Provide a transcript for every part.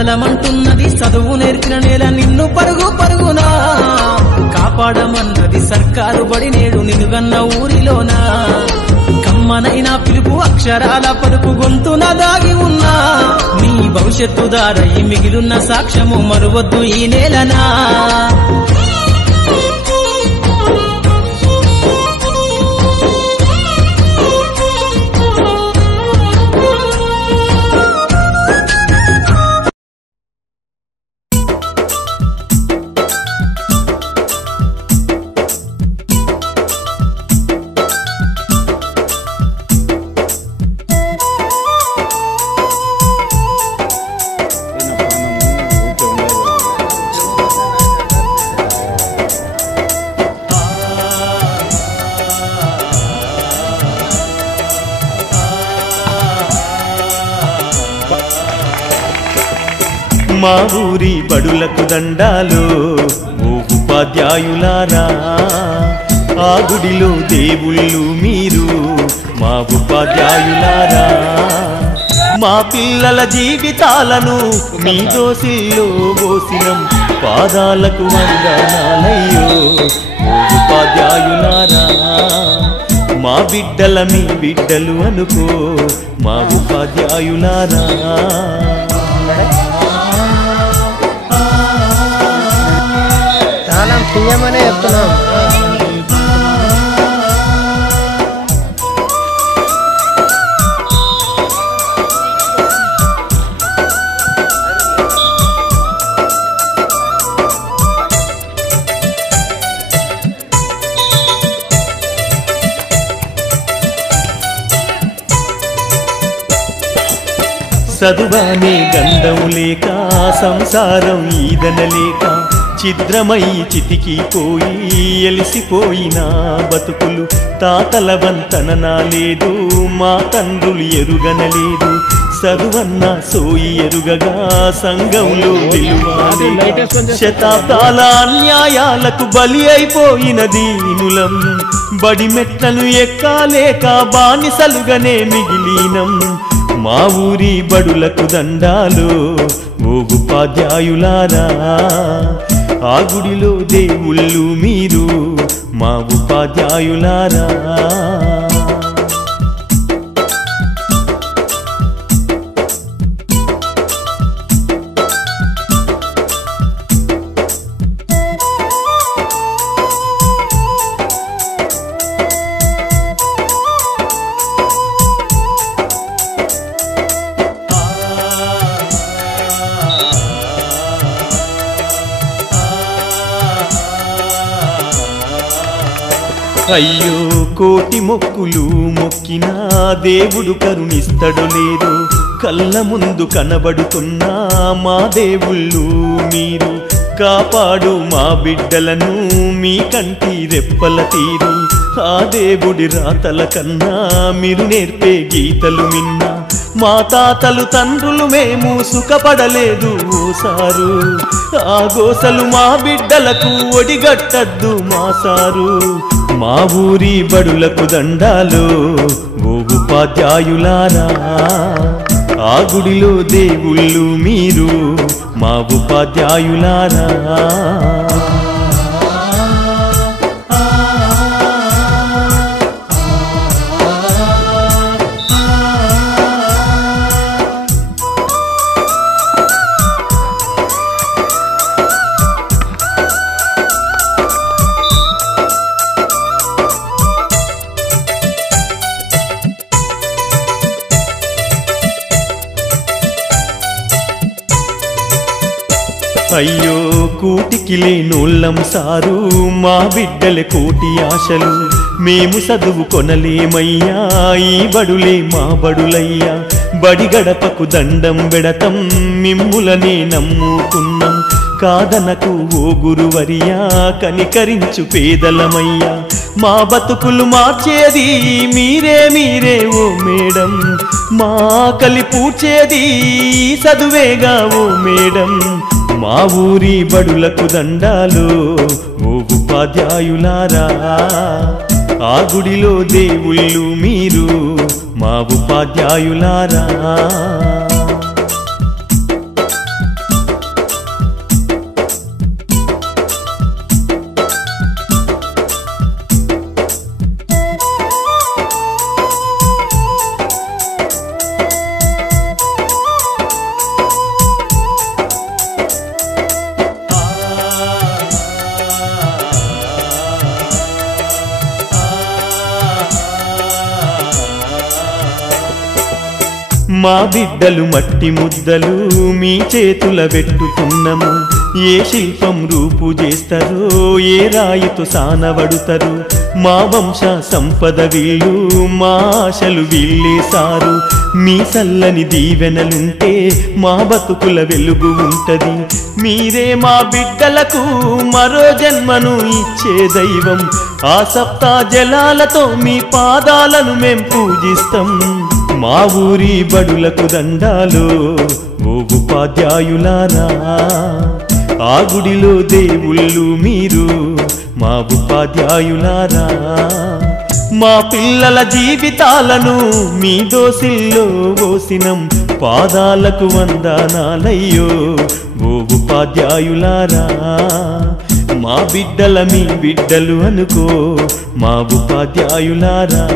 కదలమంటున్నది చదువు నేర్పిన నేల నిన్ను పరుగు పరుగునా కాపాడమన్నది సర్కారు బడి నేడు నిలుగన్న ఊరిలోనా కమ్మనైనా పిలుపు అక్షరాల పలుపు గొంతున దాగి ఉన్నా నీ భవిష్యత్తు దారై మిగిలున్న సాక్ష్యము మరువద్దు ఈ నేలనా మా ఊరి బడులకు దండాలు ఓ ఉపాధ్యాయులారా ఆ గుడిలో దేవుళ్ళు మీరు మా ఉపాధ్యాయులారా మా పిల్లల జీవితాలను మీ దోసిల్లో పోసినం పాదాలకు వందనాలయ్యో ఓ ఉపాధ్యాయులారా మా బిడ్డల మీ బిడ్డలు అనుకో మా ఉపాధ్యాయులారా తీయమనే చెప్తున్నాం చదువానే గంధం లేక సంసారం ఈదనలేక చిద్రమై చితికిపోయి ఎలిసిపోయిన బతుకులు తాతల వంతననా లేదు మా తండ్రులు ఎరుగనలేదు చదువన్న సోయి ఎరుగగా సంఘంలో విలువాలి శతాబ్దాల అన్యాయాలకు బలి అయిపోయిన దీనులం బడి మెట్లను ఎక్కాలేక బానిసలుగానే మిగిలినం మా ఊరి బడులకు దండాలు ఓ ఉపాధ్యాయులారా ఆ గుడిలో దేవుళ్ళు మీరు మా ఉపాధ్యాయులారా అయ్యో కోటి మొక్కులు మొక్కినా దేవుడు కరుణిస్తడు లేదు కళ్ళ ముందు కనబడుతున్నా మా దేవుళ్ళు మీరు కాపాడు మా బిడ్డలను మీ కంటి రెప్పల తీరు ఆ దేవుడి రాతల కన్నా మీరు నేర్పే గీతలు మిన్నా మా తాతలు తండ్రులు మేము సుఖపడలేదు ఓసారు ఆ గోసలు మా బిడ్డలకు ఒడిగట్టద్దు మా సారు మా ఊరి బడులకు దండాలు ఓ ఉపాధ్యాయులారా ఆ గుడిలో దేవుళ్ళు మీరు మా ఉపాధ్యాయులారా అయ్యో కూటికి లేనోళ్ళం సారు మా బిడ్డల కోటి ఆశలు మేము చదువు కొనలేమయ్యా ఈ బడులే మా బడులయ్యా బడి గడపకు దండం బెడతం మిమ్ములనే నమ్ముకున్నాం కాదనకు ఓ గురువరియా కనికరించు పేదలమయ్యా మా బతుకులు మార్చేది మీరే మీరే ఓ మేడం మా కలి పూడ్చేది చదువేగా ఓ మేడం మా ఊరి బడులకు దండాలు ఓ ఉపాధ్యాయులారా ఆ గుడిలో దేవుళ్ళు మీరు మా ఉపాధ్యాయులారా మా బిడ్డలు మట్టి ముద్దలు మీ చేతుల పెట్టుతున్నము. ఏ శిల్పం రూపు చేస్తారో, ఏ రాయితో సానబడుతారు. మా వంశ సంపద వీళ్ళు, మా ఆశలు వీళ్ళేసారు. మీ చల్లని దీవెనలుంటే మా బతుకుల వెలుగు ఉంటది. మీరే మా బిడ్డలకు మరో జన్మను ఇచ్చే దైవం. ఆ సప్తా జలాలతో మీ పాదాలను మేం పూజిస్తాం. మా ఊరి బడులకు దండాలు ఓ ఉపాధ్యాయులారా, ఆ గుడిలో దేవుళ్ళు మీరు మా ఉపాధ్యాయులారా. మా పిల్లల జీవితాలను మీ దోసిల్లో పోసినం. పాదాలకు వందనాలయ్యో ఓ ఉపాధ్యాయులారా. మా బిడ్డల మీ బిడ్డలు అనుకో మా ఉపాధ్యాయులారా.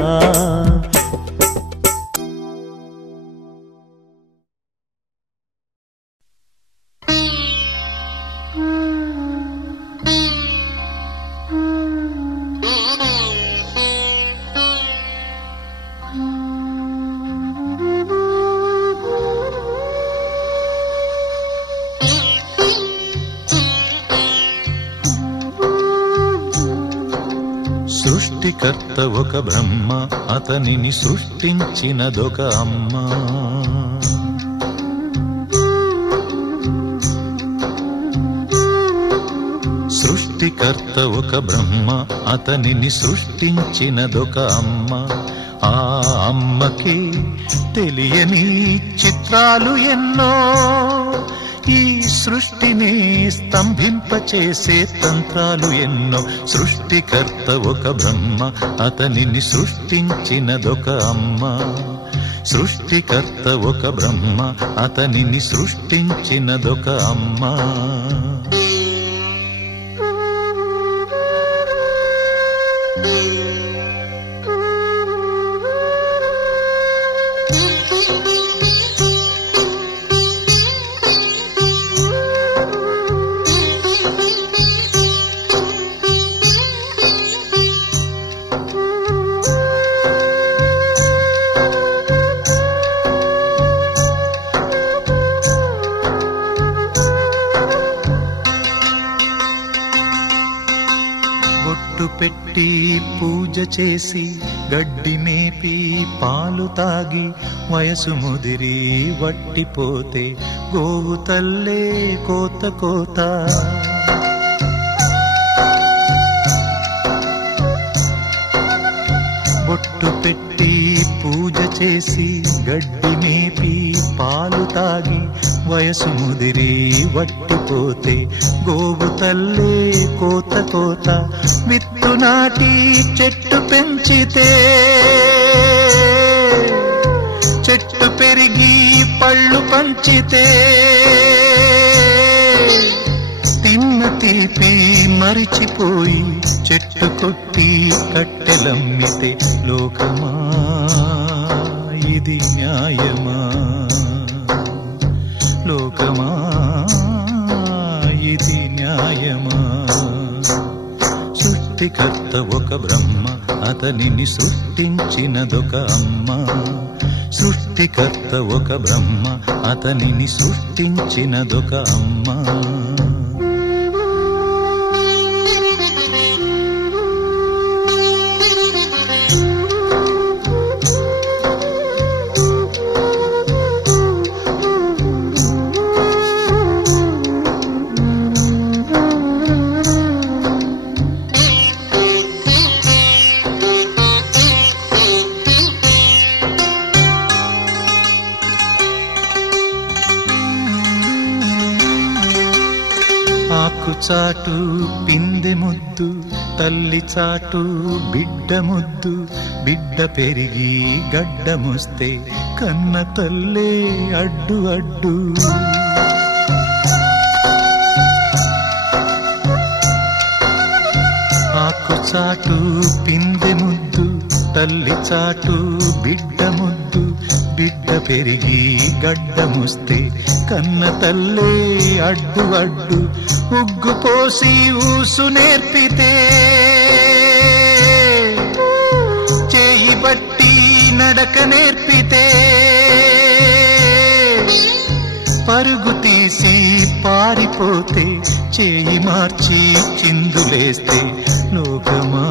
సృష్టికర్త ఒక బ్రహ్మ, అతనిని సృష్టించినదొక అమ్మ. సృష్టికర్త ఒక బ్రహ్మ, అతనిని సృష్టించినదొక అమ్మ. ఆ అమ్మకి తెలియని చిత్రాలు ఎన్నో, ఈ సృష్టిని స్తంభింపచేసే తంత్రాలు ఎన్నో. సృష్టికర్త ఒక బ్రహ్మ, అతనిని సృష్టించినదొక అమ్మ. సృష్టికర్త ఒక బ్రహ్మ, అతనిని సృష్టించినదొక అమ్మ. పెట్టి పూజ చేసి గడ్డి మేపి పాలు తాగి వయసు ముదిరి వట్టిపోతే గోవు తల్లే కోత కోత. బొట్టు పెట్టి పూజ చేసి గడ్డి మేపి పాలు తాగి వయసు ముదిరి వట్టిపోతే గోవు తల్లే కోత కోత. విత్తు నాటి చెట్టు పెంచితే చెట్టు పెరిగి పళ్ళు పంచితే తిన్న తీపి మరిచిపోయి చెట్టు కొట్టి కట్టెలమ్మితే లోకమా ఇది న్యాయమా? లోకమా ఇది న్యాయమా? సృష్టికర్త ఒక బ్రహ్మ, అతనిని సృష్టించినదొక అమ్మ. సృష్టికర్త ఒక బ్రహ్మ, అతనిని సృష్టించినదొక అమ్మ. చాటు పిందె ముద్దు, తల్లి చాటు బిడ్డ ముద్దు. బిడ్డ పెరిగి గడ్డముస్తే కన్న తల్లే అడ్డు అడ్డు. ఆకు చాటు పిందె ముద్దు, తల్లి చాటు బిడ్డ ముద్దు. బిడ్డ పెరిగి గడ్డముస్తే కన్న తల్లే అడ్డు అడ్డు. ఉగ్గు పోసి ఊసు నేర్పితే చేయి బట్టి నడక నేర్పితే పరుగు తీసి పారిపోతే చేయి మార్చి చిందులేస్తే లోకమా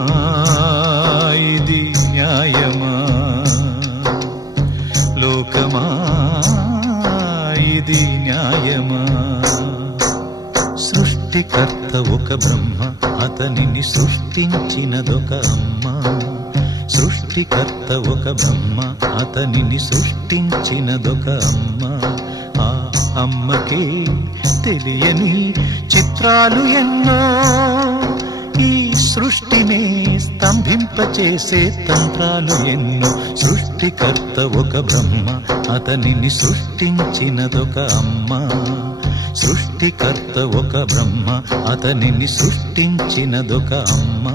ఇది న్యాయమా లోకమా ఇది న్యాయమా సృష్టికర్త ఒక బ్రహ్మ అతనిని సృష్టించినదొక అమ్మ సృష్టికర్త ఒక బ్రహ్మ అతనిని సృష్టించినదొక అమ్మ ఆ అమ్మకే తెలియని చిత్రాలు ఎన్నో ఈ సృష్టినే స్తంభింపచేసే తంత్రాలు ఎన్నో సృష్టికర్త ఒక బ్రహ్మ అతనిని సృష్టించినదొక అమ్మ సృష్టికర్త ఒక బ్రహ్మ అతనిని సృష్టించినదొక అమ్మ